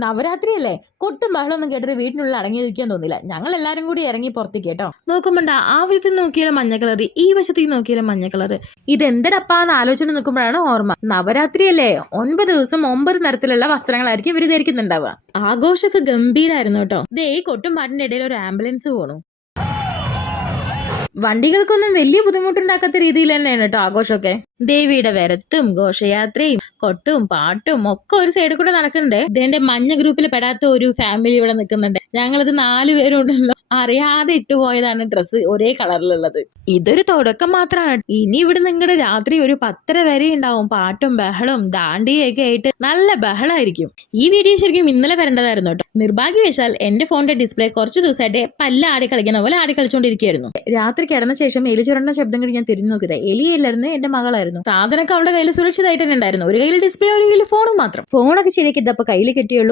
നവരാത്രിയല്ലേ, കൊട്ടും ബഹളമൊന്നും കേട്ടിട്ട് വീട്ടിനുള്ളിൽ അടങ്ങിയിരിക്കാൻ തോന്നില്ല. ഞങ്ങൾ എല്ലാരും കൂടി ഇറങ്ങി പുറത്തേക്ക് കേട്ടോ. നോക്കുമ്പോണ്ടാ ആ വശത്ത് നോക്കിയാലും മഞ്ഞ കളർ, ഈ വശത്തേക്ക് നോക്കിയാലും മഞ്ഞ കളർ. ഇതെന്തരപ്പാന്ന് ആലോചന നിൽക്കുമ്പോഴാണ് ഓർമ്മ, നവരാത്രിയല്ലേ, 9 ദിവസം 9 നിറത്തിലുള്ള വസ്ത്രങ്ങളായിരിക്കും ഇവർ ധരിക്കുന്നുണ്ടാവുക. ആഘോഷമൊക്കെ ഗംഭീരായിരുന്നു കേട്ടോ. ദേ ഈ കൊട്ടും പാട്ടിന്റെ ഇടയിൽ ഒരു ആംബുലൻസ് പോണു. വണ്ടികൾക്കൊന്നും വലിയ ബുദ്ധിമുട്ടുണ്ടാക്കാത്ത രീതിയിൽ തന്നെയാണ് കേട്ടോ ആഘോഷമൊക്കെ. ദേവിയുടെ വരത്തും ഘോഷയാത്രയും കൊട്ടും പാട്ടും ഒക്കെ ഒരു സൈഡിൽ കൂടെ നടക്കുന്നുണ്ട്. ഇതിന്റെ മഞ്ഞ ഗ്രൂപ്പിൽ പെടാത്ത ഒരു ഫാമിലി ഇവിടെ നിൽക്കുന്നുണ്ട്. ഞങ്ങളിത് 4 പേരും ഉണ്ടല്ലോ, അറിയാതെ ഇട്ടുപോയതാണ് ഡ്രസ്സ് ഒരേ കളറിലുള്ളത്. ഇതൊരു തുടക്കം മാത്രമാണ്. ഇനി ഇവിടെ നിങ്ങളുടെ രാത്രി ഒരു 10:30 വരെ ഉണ്ടാവും പാട്ടും ബഹളവും ദാണ്ടിയൊക്കെ ആയിട്ട് നല്ല ബഹളമായിരിക്കും. ഈ വീഡിയോ ശരിക്കും ഇന്നലെ വരേണ്ടതായിരുന്നു കേട്ടോ. നിർഭാഗ്യവശാൽ എന്റെ ഫോണിന്റെ ഡിസ്പ്ലേ കുറച്ച് ദിവസമായിട്ട് പല്ല ആടി കളിക്കുന്ന പോലെ ആടി കളിച്ചോണ്ടിരിക്കുകയായിരുന്നു. രാത്രി കിടന്ന ശേഷം എലി ചുരണ്ട ശബ്ദം കൂടി ഞാൻ തിരിഞ്ഞു നോക്കിയത് എലിയല്ലായിരുന്നു, എന്റെ മകളായിരുന്നു. സാധനമൊക്കെ അവളുടെ കയ്യിൽ സുരക്ഷിതമായിട്ട് തന്നെ ഉണ്ടായിരുന്നു. ഒരു കയ്യിൽ ഡിസ്പ്ലേ, ഒരു കയ്യിൽ ഫോണും മാത്രം. ഫോണൊക്കെ ശരിയാക്കി ഇതപ്പോ കയ്യിൽ കിട്ടിയുള്ളൂ.